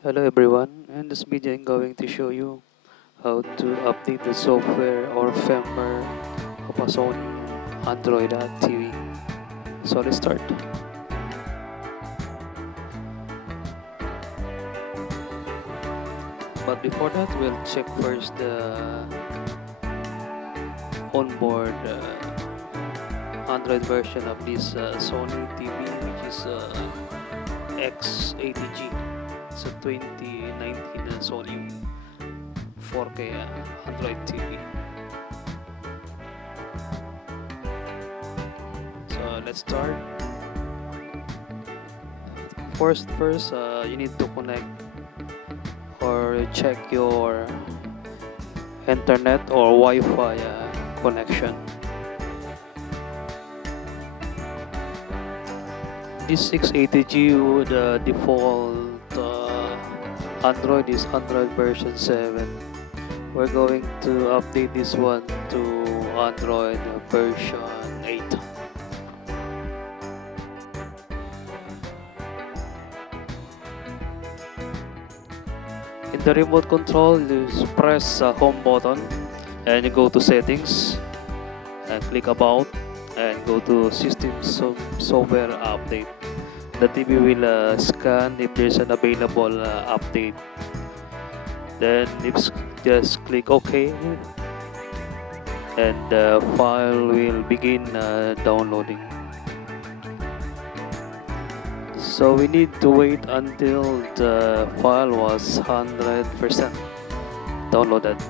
Hello everyone, in this video I'm going to show you how to update the software or firmware of a Sony Android TV. So let's start. But before that, we'll check first the onboard Android version of this Sony TV, which is X80G. It's a 2019 Sony 4K Android TV. So let's start. First, you need to connect or check your internet or Wi-Fi connection. This X80G would default Android is Android version 7. We're going to update this one to Android version 8. In the remote control, you press home button and you go to settings and click about and go to system software update. The TV will scan if there's an available update. Then just click OK and the file will begin downloading. So we need to wait until the file was 100% downloaded.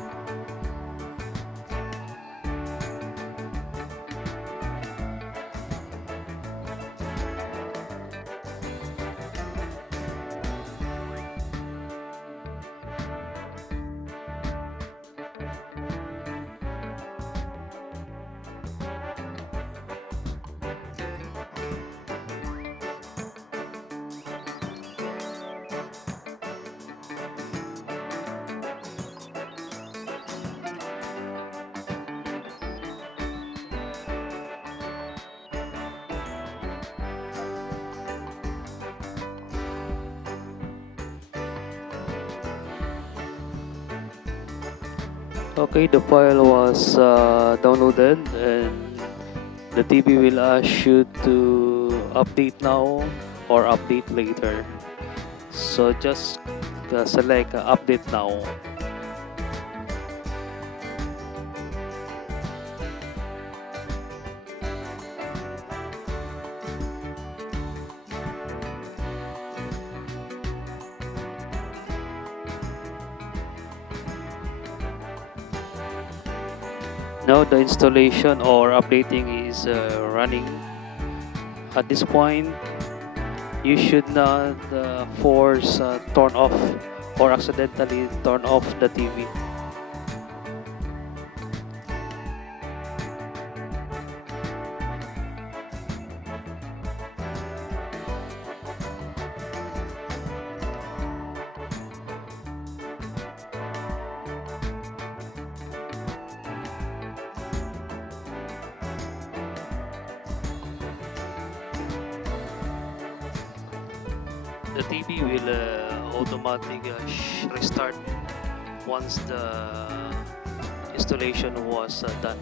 Okay, the file was downloaded and the TV will ask you to update now or update later. So just select update now. Now the installation or updating is running. At this point, you should not force turn off or accidentally turn off the TV. The TV will automatically restart once the installation was done.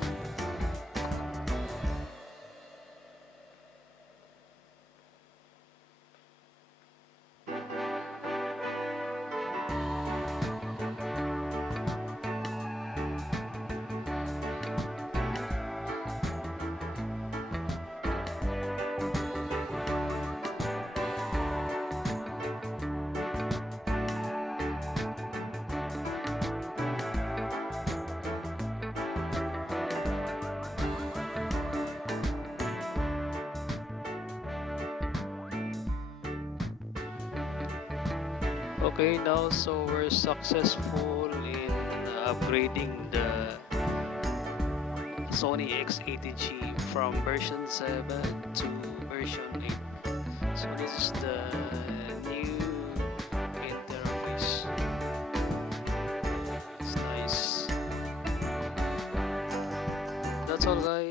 Okay, now so we're successful in upgrading the Sony X80G from version 7 to version 8. So this is the new interface. It's nice. That's all guys.